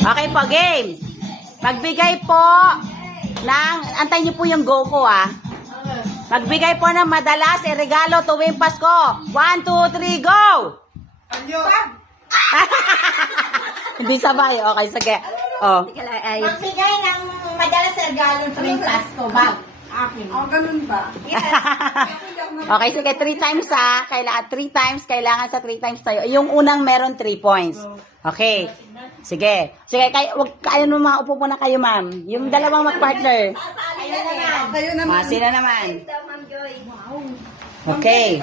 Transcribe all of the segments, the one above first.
Okay po, game. Magbigay po ng, antay niyo po yung go ko Magbigay po ng madalas regalo tuwing Pasko. 1, 2, 3, go! Anyo! Hindi sabay. Okay, sige. Oh. Magbigay ng madalas regalo tuwing Pasko, Bob. Akin. Oh, ganun ba? Okay, sige. 3 times Kailangan 3 times. Kailangan sa 3 times tayo. Yung unang meron 3 points. Okay. Sige. Sige, kayo naman. Upo muna kayo, ma'am. Yung dalawang mag-partner. Kayo naman. Sino naman? Okay.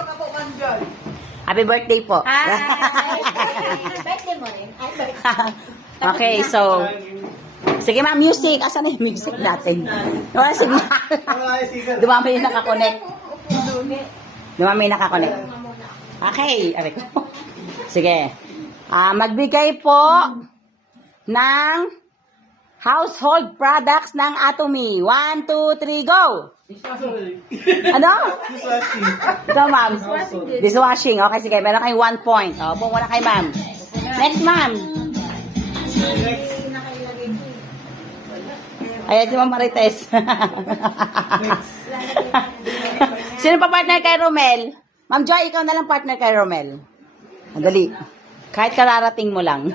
Happy birthday po. Birthday mo rin. Okay, so sige ma'am, music. Asan na yung music natin? Wala signal. Dumami yung nakakonect. Okay, aray ko. Sige. Magbigay po ng household products ng Atomy. 1, 2, 3, go! Ano? Ito, ma'am. Dishwashing. Okay, sige. Meron kayong 1 point. Upo muna kay ma'am. Next, ma'am. Ayan si Ma'am Marites. Sino pa partner kay Romel? Ma'am Joy, ikaw na lang partner kay Romel. Dali. Kahit kararating mo lang.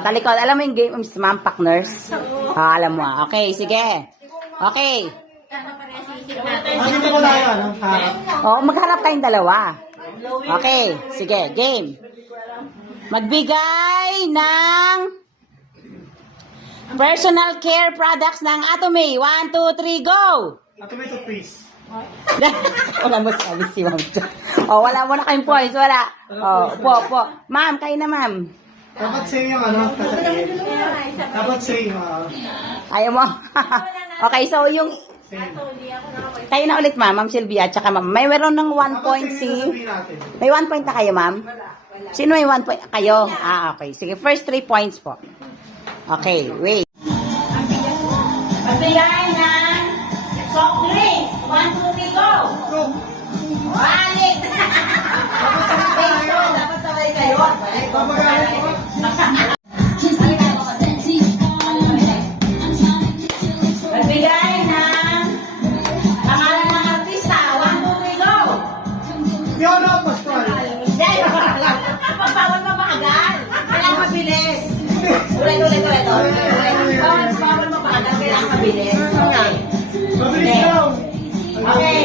Talikod. Alam mo yung game, ma'am, partners? Alam mo. Okay, sige. Okay. Magharap kayong dalawa. Okay, sige, game. Magbigay ng personal care products ng Atomy. 1, 2, 3, go! Atomy to please. Wala mo sabi si ma'am. Wala mo na kayong points. Wala. Po. Ma'am, kayo na, ma'am. Dapat sa'yo yung Dapat sa'yo Ayaw mo? Okay, so yung kayo na ulit, ma'am. Ma'am Sylvia, tsaka ma'am. May meron ng 1 point si... May 1 point na kayo, ma'am? Sino may 1 point? Kayo? Okay. Sige, first 3 points po. Okay, wait. Magbigay ng soft drinks. 1, 2, 3, go! Balik! Dapat sabay kayo. Magbigay ng pangalan ng artista. 1, 2, 3, go! Fiona Pascual. Bawal mabagal. Kailangan mabilis. Ulit. Bawal mabagal. Kailangan mabilis. Okay. Okay.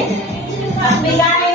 Magbigay